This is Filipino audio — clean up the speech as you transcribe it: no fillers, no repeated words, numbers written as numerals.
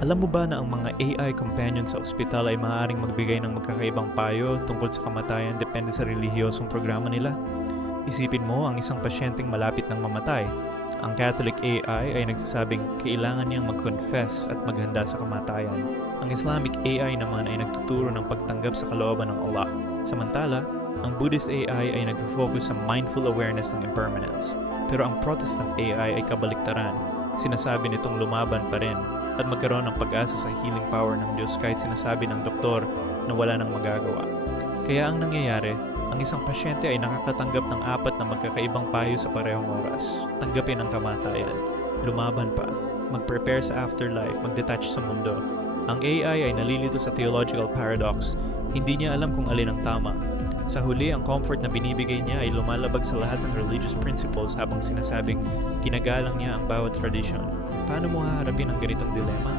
Alam mo ba na ang mga AI companion sa ospital ay maaaring magbigay ng magkakaibang payo tungkol sa kamatayan depende sa relihiyosong programa nila? Isipin mo ang isang pasyenteng malapit ng mamatay. Ang Catholic AI ay nagsasabing kailangan niyang mag-confess at maghanda sa kamatayan. Ang Islamic AI naman ay nagtuturo ng pagtanggap sa kalooban ng Allah. Samantala, ang Buddhist AI ay nagfo-focus sa mindful awareness ng impermanence. Pero ang Protestant AI ay kabaliktaran. Sinasabi nitong lumaban pa rin at magkaroon ng pag-asa sa healing power ng Diyos kahit sinasabi ng doktor na wala nang magagawa. Kaya ang nangyayari, ang isang pasyente ay nakakatanggap ng 4 na magkakaibang payo sa parehong oras. Tanggapin ang kamatayan, lumaban pa, mag-prepare sa afterlife, mag-detach sa mundo. Ang AI ay nalilito sa theological paradox. Hindi niya alam kung alin ang tama. Sa huli, ang comfort na binibigay niya ay lumalabag sa lahat ng religious principles habang sinasabing ginagalang niya ang bawat tradisyon. Paano mo haharapin ang ganitong dilema?